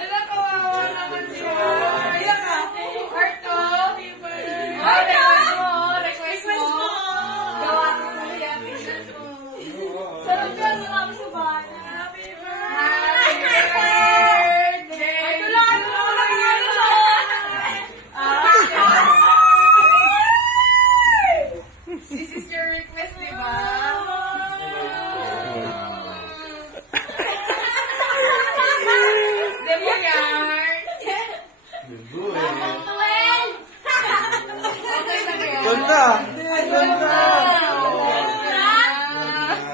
Wala, kawawa naman siya. Ayan ka. Heart ko. Oh, request mo. Gawa ko mo yan. Tingnan mo. Sarap yan. Marami sa bahay. Happy birthday. Ito lang. This is your request, di ba? Demo yan. Okay na ngayon. Ganda!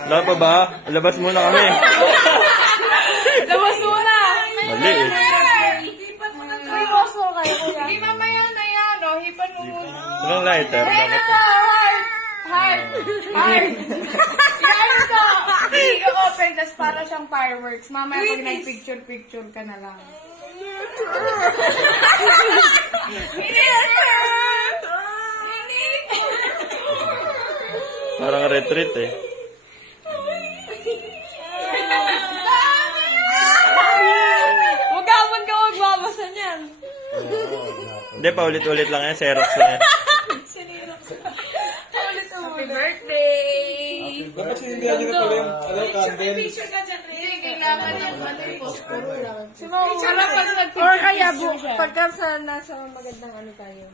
Wala pa ba? Labas muna kami. Labas muna. Mali eh. Hipan mo na to. May boso kayo, kuya. Hindi mamaya na yan, o. Hipan mo muna. Anong lighter? Ayan na to, heart. Heart. Yan to. I-open, tas para siyang fireworks. Mamaya pag nag-picture-picture ka na lang. Parang retreat eh. Huwag ka magbabasa niyan. Hindi, paulit-ulit lang yan. Xerox lang yan. Happy birthday! Bakit hindi natin pala yung candle? Picture ka dyan, Rin. Kailangan yung phosphoro lang. Sarap pag nag-picture. Or kaya pagka nasa magandang ano tayo.